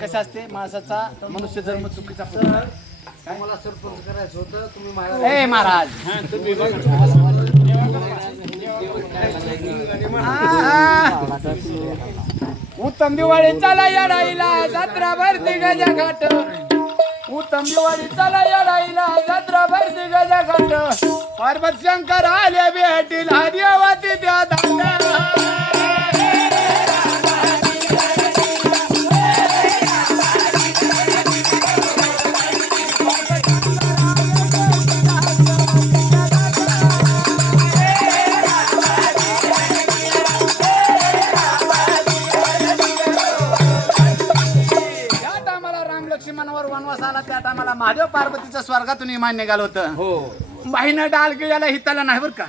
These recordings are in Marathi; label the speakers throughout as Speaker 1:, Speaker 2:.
Speaker 1: कशी असते? माणसाचा मनुष्य जन्म चुकीचा पडतो.
Speaker 2: मला सरपंच करायचं होतं? तुम्ही महाराज
Speaker 1: ए महाराज. उत्तम दिवाळी चला येडाईला जत्रा भरती गजा घाट उत्तम दिवाळी चला येडाईला जत्रा भरती गजा घाट पार्वत शंकर आले भेटील हरियवती त्या दांड्या. महादेव पार्वतीचं स्वर्गातून विमान निघालं होतं.
Speaker 2: हो.
Speaker 1: बाईनं डाल केल्याला हिताला नाही बरं का?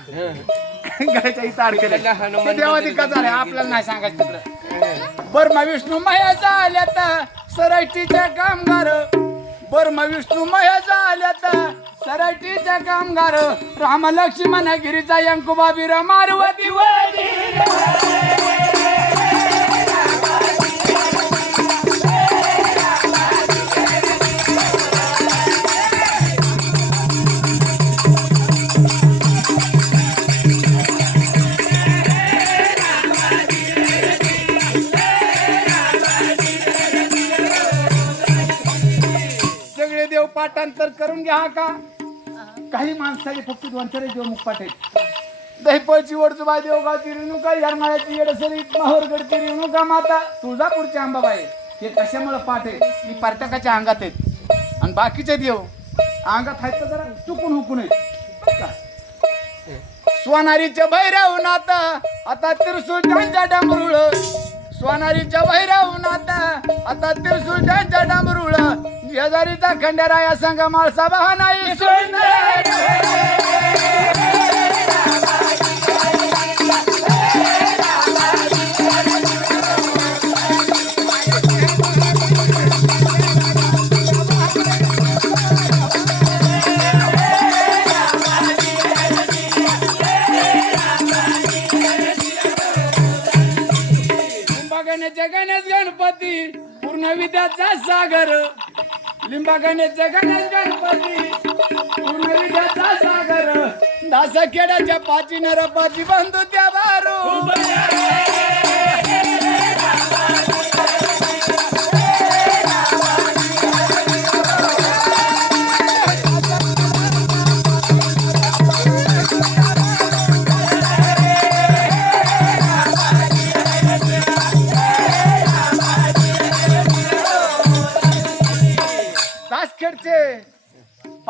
Speaker 1: गळ्याच्या हिता अडकेल्या ते देवाधिका झाले आपल्याला नाही सांगायचं तिकडं. बर्मा विष्णू मयाचा आल्यात सरायटीच्या कामगार. बर्मा विष्णू मयाचा आल्यात सरायटीच्या कामगार. राम लक्ष्मण गिरीचा यंकुबा बीर मारुवती वडी पाठांतर करून घ्या का? काही माणसाचे फक्त दोन चार देव मुखपाठ आहेत दहीपळची वडचुबा देवगावची रेणुका यरमाळ्याची येडसरी माहोरगडची रेणुका माता तुळजापूरची अंबाबाई हे कशामुळे पाठ आहे ही प्रत्येकाच्या अंगात आहेत. आणि बाकीचे देव अंगात आहेत तर जरा चुकून हुकून आहेत. का? भैरव नाता आता त्रिशूल डांबरुळ. स्वानारीच्या भैरव नाता आता त्रिशूल डांबरुळ. शेजारीचा खंडेराया संघ माळसा बहा नाही लिंबा गणेश गणपती. पूर्ण सागर. दास केड्याच्या पाची नर पाची बांधू त्या बारू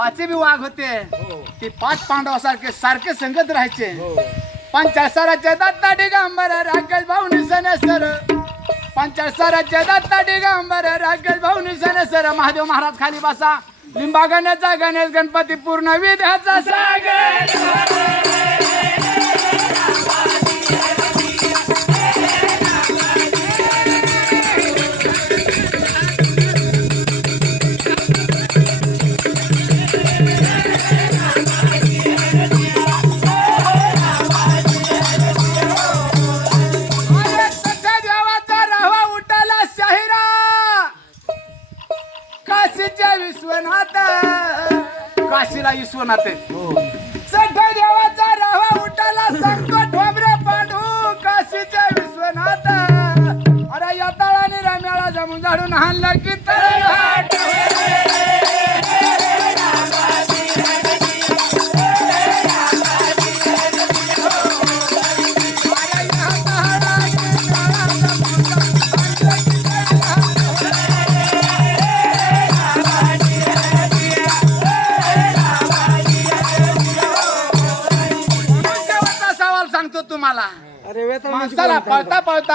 Speaker 1: पाचही बी वाघ होते. ते पाच पांडवासारखे सारखे संगत राहायचे. पंचासराचे दत्ता दिगंबर राकेश भाऊनी सर पंचासराचे दत्ता दिगंबर राकेश भाऊनी सर महादेव महाराज खाली बसा. लिंबा गणेशचा गणेश गणपती पूर्ण विद्याचा सागर. काशीला विश्वनाथ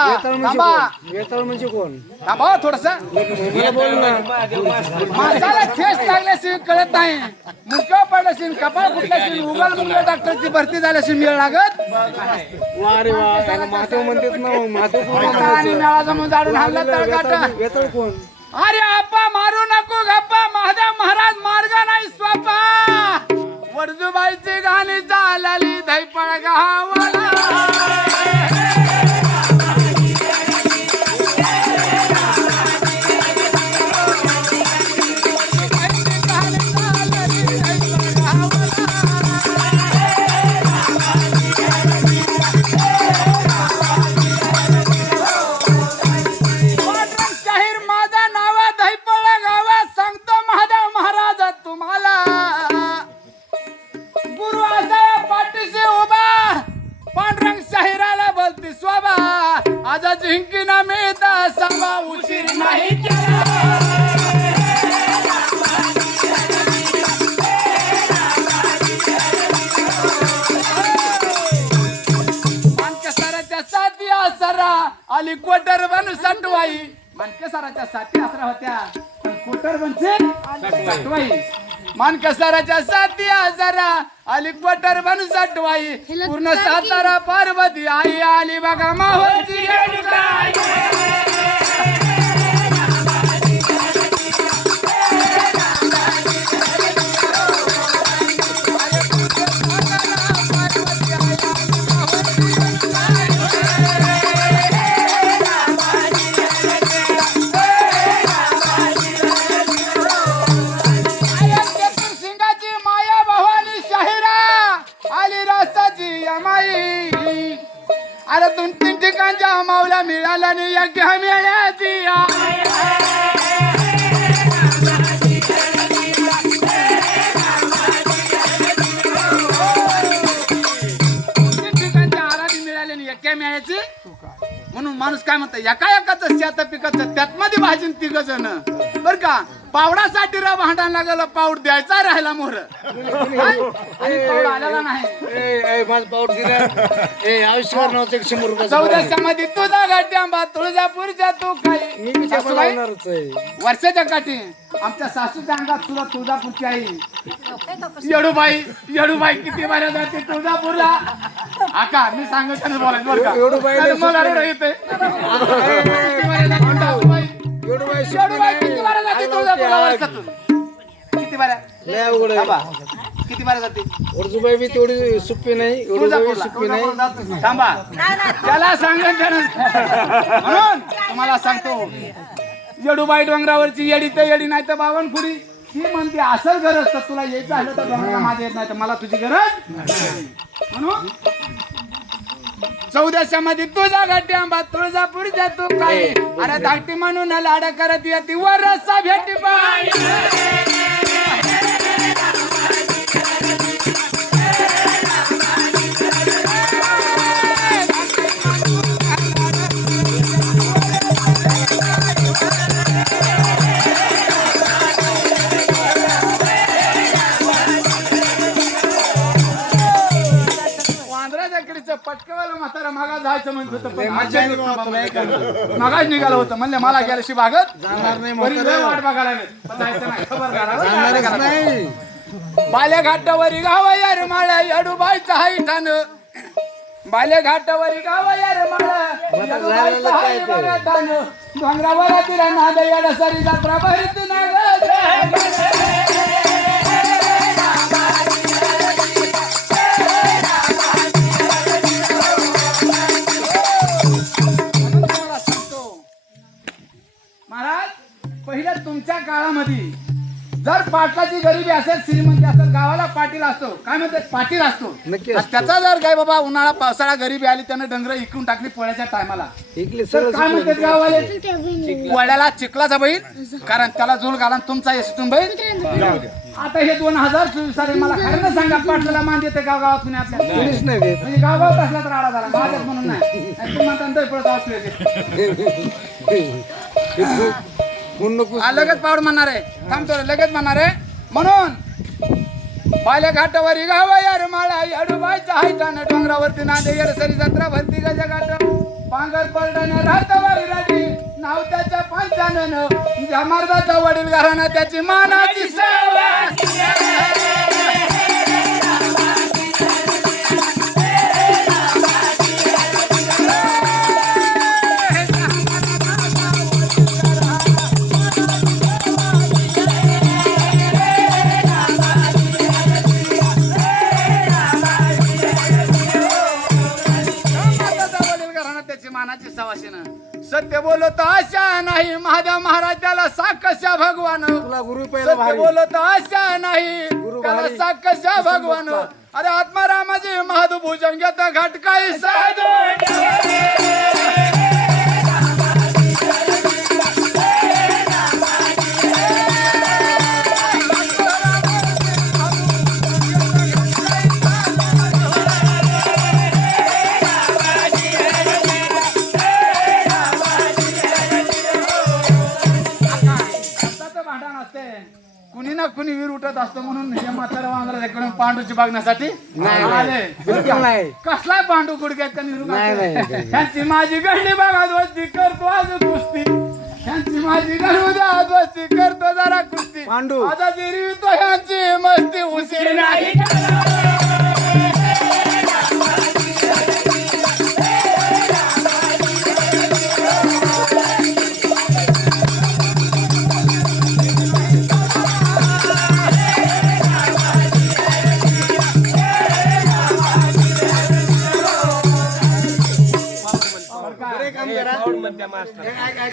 Speaker 2: वेताळ म्हणजे
Speaker 1: थांबा?
Speaker 2: वेताळ म्हणजे कोण?
Speaker 1: थांबा थोडस.
Speaker 2: बोल ना.
Speaker 1: माणसाला ठेस लागल्याशिवाय कळत नाही. पडल्याशिवाय कपाळ फुटल्याशिवाय उगाल मुंबई डॉक्टरची भरती झाल्याशिवाय मिळ लागत.
Speaker 2: वा महादेव म्हणतात ना महादेव
Speaker 1: आणि जाडून
Speaker 2: वेताळ वेताळ कोण?
Speaker 1: अरे आप्पा मारू नको गप्पा. महादेव महाराज मार्ग नाही स्वपा वर्जूबाईची गाणी चालली धैपळ गावाला. मानकसराच्या साथी आसरा आली कोटर बन सटवाई पूर्ण सातारा पार्वती आई आली बघा माहोची माणूस काय पावडासाठी र भांडण लागलं पाऊड द्यायचा राहिला मोर. आणि पाऊड आलेला नाही.
Speaker 2: ए, ए, माझं पाऊट दिलं ए आयुष्यभर नव्हतं एक शंभर रुपयाचं
Speaker 1: चौदाशा मध्ये तुझा गड्ड्यांबा तुळजापूरच्या तू काही
Speaker 2: मी
Speaker 1: सासूबाई,
Speaker 2: आहे?
Speaker 1: वर्षाच्या काठी. आमच्या सासूच्या अंगात तुला तुळजापूरची आई. येडूबाई येडूबाई किती बऱ्या जाते तुळजापूरला? आका मी सांगत बोलायचं बरं का? नाही तर
Speaker 2: सुट्टी
Speaker 1: रडू येते. सासूबाई?
Speaker 2: एवढं
Speaker 1: किती बारा जाते तुळजापूरला वर्षातून किती
Speaker 2: लय अवघड आहे.
Speaker 1: थांबा किती जाते
Speaker 2: बी तेवढी सुप्पी नाही उर्जूबाई
Speaker 1: तुळजापूरला
Speaker 2: सुप्पी नाही
Speaker 1: तुळजापूरला नाही. थांबा त्याला सांगत त्यानं म्हणून तुम्हाला सांगतो येडूबाई डोंगरावरची येडी तर येडी नाही तर बावनकुडी ही म्हणते असल गरज तर तुला यायचं झालं तर डोंगराला माझ्या येत नाही तर मला तुझी गरज नाही. म्हणून चौदाशा मध्ये तुझा गड्डे आंबा तुळजापूर जातो काय? अरे धाकटी म्हणून लाड करत येते वरसा भेटी बाई. म्हातारा मागा जायचं म्हणत होतं पण आजच्या दिवशी मागाच निघालं होतं. म्हणले मला गेल्याशी भागत
Speaker 2: जाणार नाही.
Speaker 1: लय वाट बघायला लागेल. पण जायचं नाही. खबरदार हं,
Speaker 2: जाणारच
Speaker 1: जायचं नाही.
Speaker 2: नाही.
Speaker 1: बाल्या घाटावरी गाव यार माळा येडूबाईचं हाय ठाण बाल्या घाटावरी गाव यार माळा येडूबाईचं हाय बघा ठाण डोंगरावर तिला नाद येडा सरी जात्रा भरीत नाग काळामध्ये जर पाटलाची गरिबी असेल श्रीमंती असेल गावाला पाटील असतो काय म्हणतात? पाटील असतो. आणि त्याचा जर काय बाबा उन्हाळा पावसाळा गरिबी आली त्यानं डंगर इकून टाकली पोळ्याच्या टायमाला. तर काय म्हणतात गाववाले? पोळ्याला चिखलाचा बैल कारण त्याला झोल घाला तुमचा यशतून बैल. आता हे दोन हजार चोवीस साली मला खरं सांगा पाटलाला मान देते गाव
Speaker 2: नाही देत.
Speaker 1: म्हणजे गाव गावात असला तर राडा झाला माझ्याच म्हणून नाही. नाही तुम्ही म्हणता हा लगेच पावड म्हणणार आहे. थांबतो लगेच म्हणणार आहे. म्हणून पाल्या घाटावरी गाव यार माळा याडूबाईचा हाय जाणं. डोंगरावरती नांदे यार सरी जत्रा भरती गजा घाट. पांगर पलटाने राहतवारी राजी नाव त्याच्या पंचानन जमारदाचा वडील घराणा त्याची मानाची सवय बोलत आशा नाही. महादेव महाराजाला साकशा भगवान.
Speaker 2: तुला गुरु पहिला
Speaker 1: सत्य
Speaker 2: भारी.
Speaker 1: बोलत आशा नाही.
Speaker 2: गुरु
Speaker 1: त्याला
Speaker 2: भारी.
Speaker 1: साकशा भगवान. अरे आत्मारामाजी महादू भुजंग्यात घाट काही साधू.
Speaker 2: उठत असतो म्हणून हे म्हातारा वांगराकडून पांडूची बघण्यासाठी
Speaker 3: नाही,
Speaker 2: आले
Speaker 3: नाही. बिलकुल नाही.
Speaker 2: कसलाय पांडू गुडघ्यात का निरू
Speaker 3: नाही, नाही,
Speaker 2: घालतोय?
Speaker 3: नाही.
Speaker 2: ह्यांची माझी गडली बघा वस्ती करतो आज कुस्ती ह्यांची माझी द्या आज वस्ती करतो जरा कुस्ती
Speaker 3: पांडू.
Speaker 2: आता जिरवितो ह्यांची मस्ती उशिरी नाही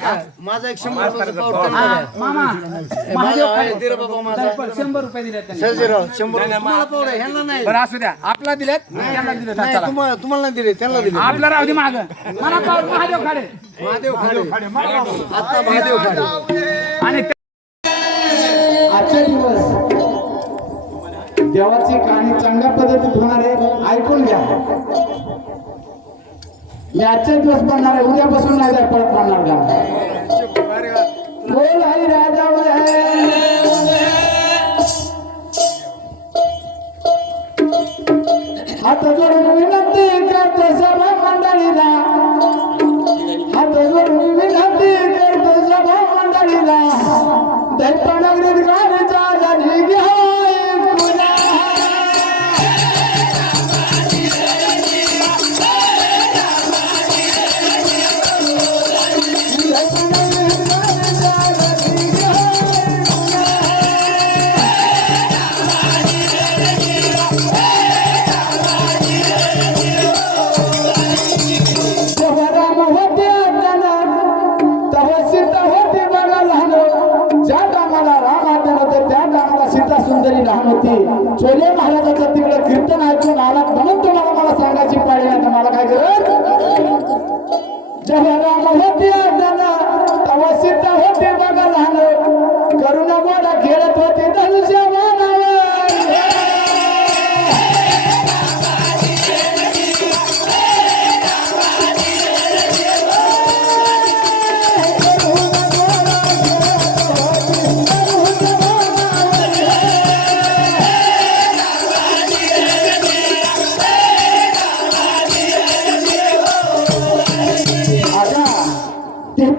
Speaker 3: माझा एक शंभर रुपयाचा पावडर
Speaker 2: हा,
Speaker 3: आहे.
Speaker 2: मामा.
Speaker 3: माझा
Speaker 2: महादेव
Speaker 3: आहे,
Speaker 2: खाले.
Speaker 3: दे रे बाबा माझा.
Speaker 2: दर्पण, शंभर रुपये दिले त्यांनी.
Speaker 3: सर्जेराव, शंभर रुपये. तुम्हाला पावडर आहे, ह्यांना नाही.
Speaker 2: बरं असू द्या. आपला दिलेत त्यांना दिलेत.
Speaker 3: नाही
Speaker 2: चला.
Speaker 3: तुम्हाला तुम्हाला नाही दिले त्यांना दिले.
Speaker 2: आपला राहू दे माग. मला महादेव खाडे.
Speaker 3: महादेव खाडे. आता महादेव खाडे.
Speaker 2: आणि
Speaker 1: आजचा दिवस देवाची कहाणी चांगल्या पद्धतीत होणार आहे ऐकून घ्या. मी आजच्या दिवस बनणार आहे उद्यापासून नाही जाय परत म्हणणार का? बोल हरी राजा आता जोडून विनंती करतो सभा मंडळीला आता जोडून विनंती करतो सभा मंडळीला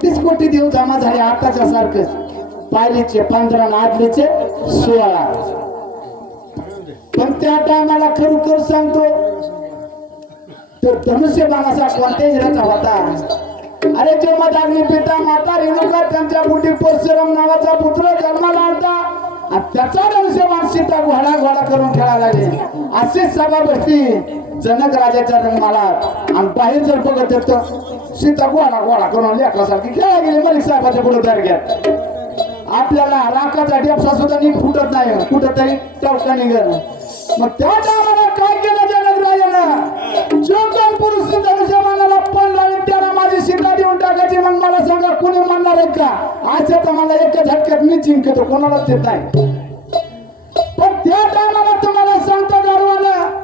Speaker 1: तेहतीस कोटी देव जमा झाले आताच्या सारखं पायलीचे पंधरा आदलीचे सोळा. पण त्या टायमाला खरोखर सांगतो तर धनुष्य बाणाचा कोणत्याही रचा होता. अरे जे मदाग्नी पिता माता रेणुका त्यांच्या बुटी परशुराम नावाचा पुत्र जन्माला आलता. त्याचा धनुष्यबाण सीता घोडा घोडा करून खेळायला लागले. अशीच सभा बसली जनक राजाच्या रंगमाला आणि बाहेर जर बघत येत सीता घोडा घोडा करून लेकरासारखी खेळा गेले मलिक साहेबाच्या पुढे दर्ग्यात आपल्याला राखाचा डेपसा सुद्धा नीट फुटत नाही. कुठं तरी टवका निघण मग त्या टायमाला काय केलं जनक राजानं? जो कोण पुरुष सुद्धा म्हणणार आहे का आज तर मला एका झटक्यात मी जिंकतो कोणालाच देत नाही. पण त्या टायमाला तुम्हाला सांगतो गर्वानं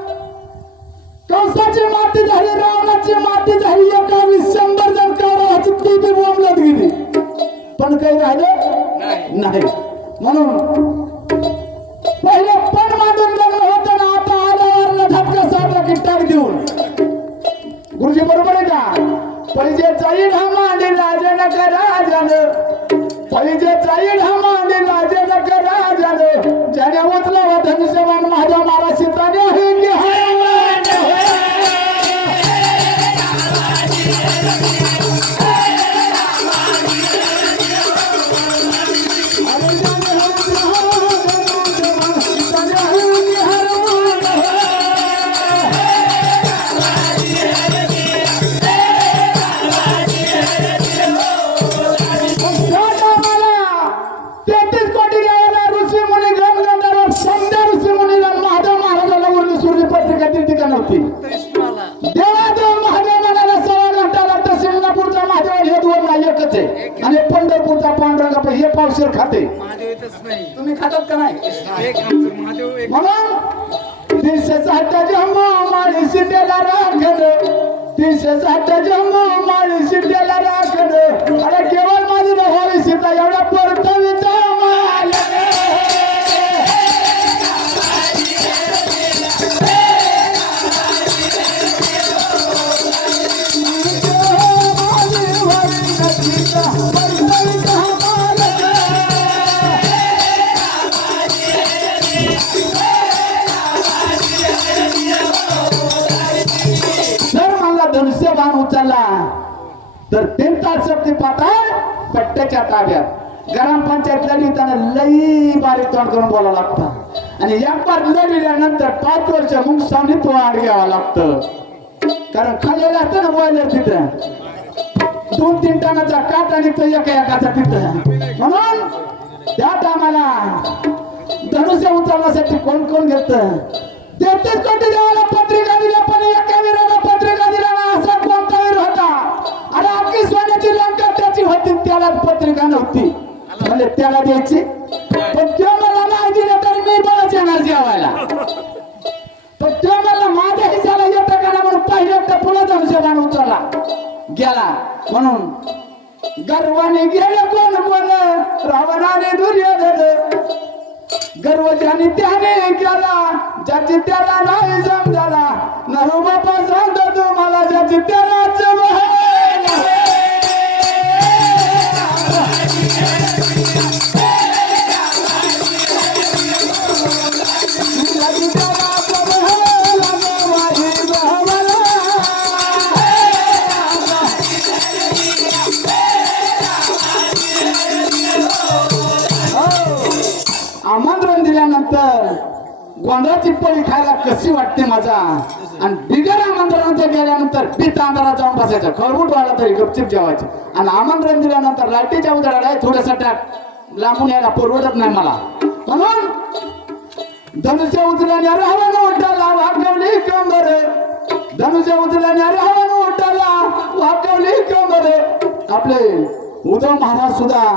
Speaker 1: कंसाची माती झाली रावणाची माती झाली एका वीस शंभर जण कौरवाची ती बी बोंबलत गेली. पण काही राहिलं? नाही. म्हणून पहिले पण मांडून लग्न होतं ना आता आल्यावर झटका साधला की टाक देऊन. गुरुजी बरोबर आहे का? पहिले जाईल हा मांडी न नका राजन. पहिले जाईल हा मांडी राजे नका राजन. ज्याने उचला व धनुष्यबाण माझ्या मारा सीताने. हिंगी हरवण तास पाताळ पट्ट्याच्या ताब्यात. ग्रामपंचायत त्यानं लई बारीक तोंड करून बोलावं लागतं. आणि एक बार लढिल्यानंतर पाच वर्ष मग सावनी तो आड घ्यावा लागतं. कारण खाल्लेलं असतं ना बॉयलर तिथं. दोन तीन टनाचा काटा तो एका एकाचा तिथं. म्हणून त्या टायमाला धनुष्य उचलण्यासाठी कोण कोण घेत? तेहतीस कोटी देवाला पत्रिका दिल्या पण त्याला पत्रिका नव्हती. म्हणजे त्याला द्यायची. पण तो मला नाही दिलं तर मी बरंच येणार जेवायला. तर तो मला माझ्या हिशाला येतं का ना म्हणून पहिले तर पुढे धनुष्यबाण उचलला गेला. म्हणून गर्वाने गेले कोण कोण? रावणाने दुर्योधन. गर्व ज्याने त्याने केला. ज्याची त्याला नाही समजाला नरोबा पण सांगतो तुम्हाला ज्याची त्यालाच आमंत्रण दिल्यानंतर गोंधळाची पोळी खायला कशी वाटते माझा? आणि बिगर दिल्यानंतर पीठ जाऊन बसायचं. खरबूट वाढला तरी गपचिप जेवायचं. आणि आमंत्रण दिल्यानंतर लाईटीच्या उजाडाला थोडस टाक लांबून यायला परवडत नाही मला. म्हणून धनुष्य अरे रावण उठाला वाकवली कंबर. धनुष्य उचल्याने रावण उठाला वाकवली कंबर. आपले उद्धव महाराज सुद्धा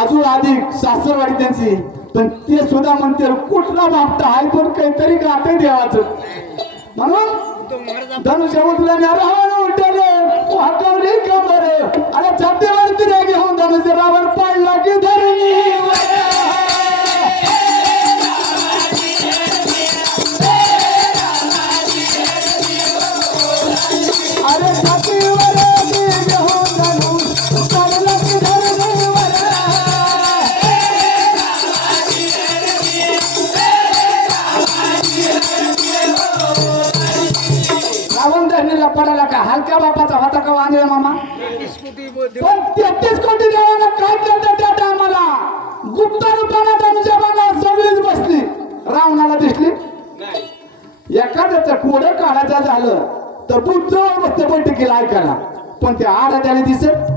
Speaker 1: अजून अधिक सासरवाडी त्यांची पण ते सुद्धा म्हणते कुठला बापटा आहे पण काहीतरी गाते देवाचं. म्हणून धनुष्य उचल्याने रावण उठले वाकवली कंबर अरे राजा झालं तर बुद्धवर बसते बैठकीला ऐकायला. पण त्या आराध्याला दिसत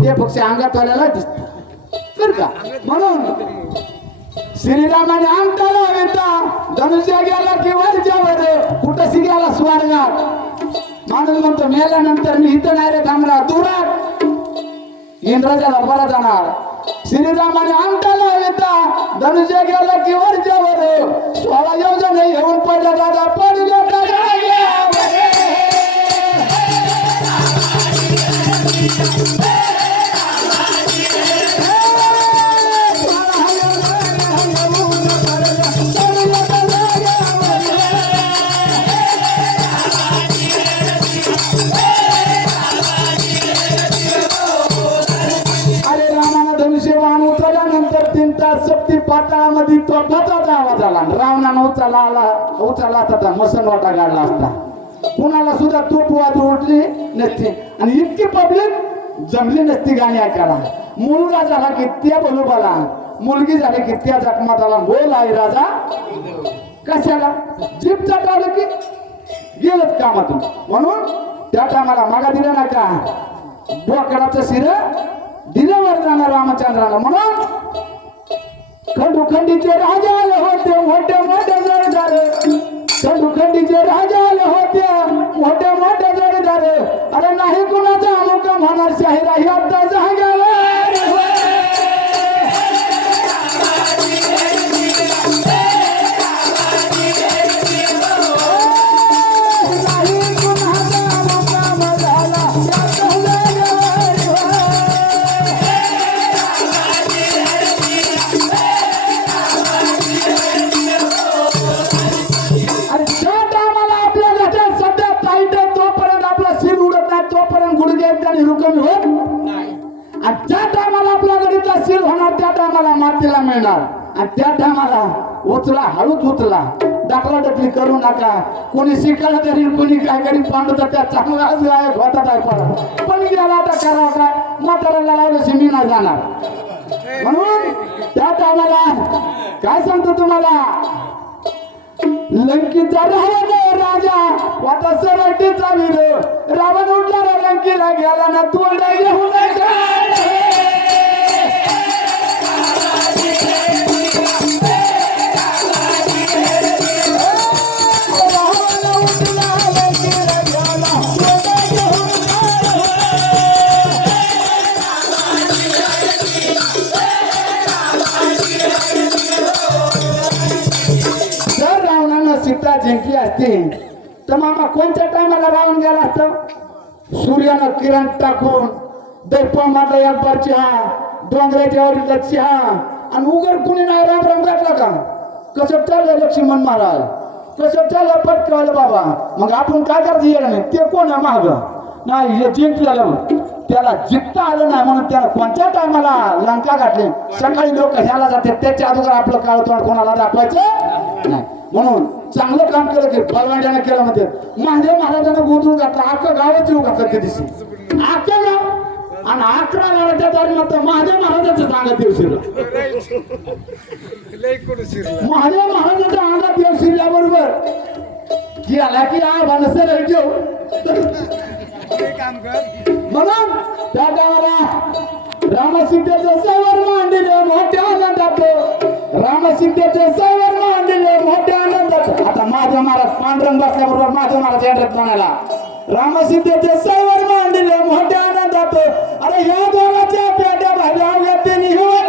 Speaker 1: ते पक्षी अंगात आल्याला दिसत तर का? म्हणून श्रीरामाने अंगठाला येता धनुष्या गेला की वरच्यावर कुठं गेला स्वर्गात? माणूस म्हणतो मेल्यानंतर मी इथं नाही रे थांबणार दुरात. इंद्राजाला बरा जाणार. श्रीरामाने अंगठाला येता धनुष्या गेला की वरच्यावर सोळा योजना येऊन पडल्या दादा पडल्या अरे रामानं धनुष्य तीन आवाज आला. रावणानं उचलला आला उचलला असता मसन वाटा काढला असता. कुणाला सुद्धा तोप वाज उठली नसती. आणि इतकी पब्लिक जमली नसती गाणी ऐकायला. मुलगा झाला की त्या बरोबरला मुलगी झाली की त्या जखमात आला बोल हो आहे राजा. कशाला? जीप चाटवलं की गेलत कामातून. म्हणून त्या टायमाला मागा दिला ना का? बोकडाचं शिर दिलं वर जाणार रामचंद्राला. म्हणून खंडूखंडीचे राजा आले होते मोठे मोठे जोरदार. खंडूखंडीचे राजा आले होते मोठे मोठे जोरदार. अरे नाही कुणाचा मुकाम होणार शाहिराही आता जागावर. उचला हळूच उचला. दाखला डकली करू नका. कोणी शिकायला तरी कोणी काय करी पांडू तर त्या चांगलाच गायक होता काय पडा पण गेला आता करावं काय म्हाताऱ्याला लावलं मी नाही जाणार. म्हणून त्या टायमाला काय सांगतो तुम्हाला? लंकीचा रावण राजा वाटा सरटीचा वीर रावण उठला लंकीला गेला ना तोंड येऊ नका. असते तर मामा कोणत्या टायमाला राहून गेला असत सूर्यानं किरण टाकून दैपा माता एकबार हा डोंगराच्या वरील चहा आणि उगर कुणी नाही राम राम घातला का? कसं चाललं लक्ष्मण महाराज? कसं चाललं पटकावलं बाबा? मग आपण काय करायचं येणं नाही? ते कोण आहे माग? नाही हे जिंकलेलं त्याला जिंकता आलं नाही म्हणून त्याला कोणत्या टायमाला लंका घातली? सकाळी लोक ह्याला जाते त्याच्या अगोदर आपलं काळ तोंड कोणाला दाखवायचं? नाही. म्हणून चांगलं काम केलं की बलवांड्याने केलं म्हणते. महादेव महाराजांना गोंधळून घातला अख्खं गावच येऊ घातलं त्या दिवशी. अख्खं गाव आणि अकरा गावाच्या दारी मग महादेव महाराजाचं सांगत देव शिरला. महादेव महाराजाच्या अंगात देव शिरल्याबरोबर गेला की हा बनसर ठेव
Speaker 3: ते काम कर.
Speaker 1: म्हणून त्या गावाला रामसिद्धेचे सवर मांडले मोठ्या आनंदात रामसिद्धेचे सवर मांडले मोठ्या आनंदात. आता माझ्या महाराज पांडुरंग बसल्याबरोबर माझ्या महाराज येतात म्हणाला रामसिद्धेचे सवर मांडले मोठ्या आनंदात. अरे ह्या दोघांच्या पेट्या भाज्या व्यक्तीने अरे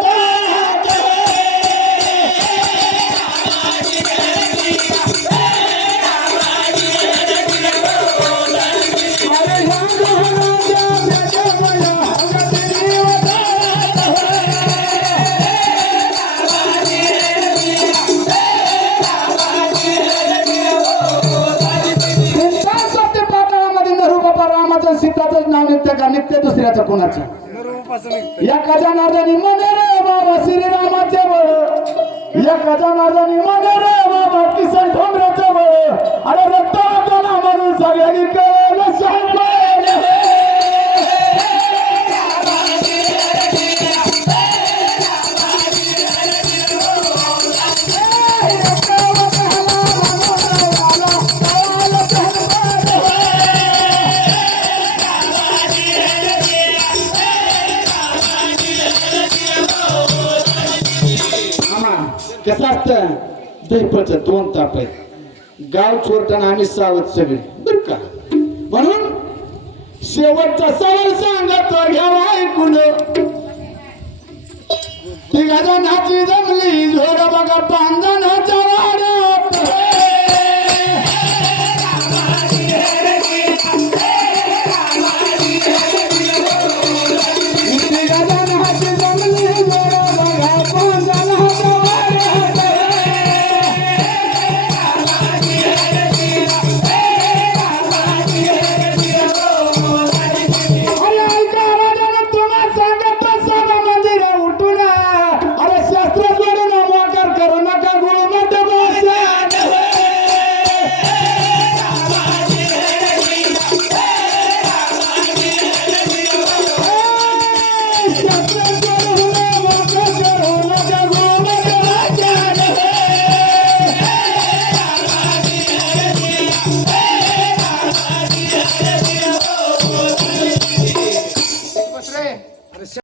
Speaker 1: नित्य कोणाचा? कोणाचं
Speaker 3: नररूपासून निघतं.
Speaker 1: या गजानर्दनी म्हणे रे बाबा श्रीरामाचे बळ. या गजानर्दनी म्हणे रे बाबा किसन ठोंबऱ्याचे बळ. अरे रक्त वाटाणा म्हणून सगळ्यांनी चोरताना आम्ही सावध सगळे. बर का? म्हणून शेवटचा सवाल सांगतो घ्यावा ऐकून. ती गजानाची जमली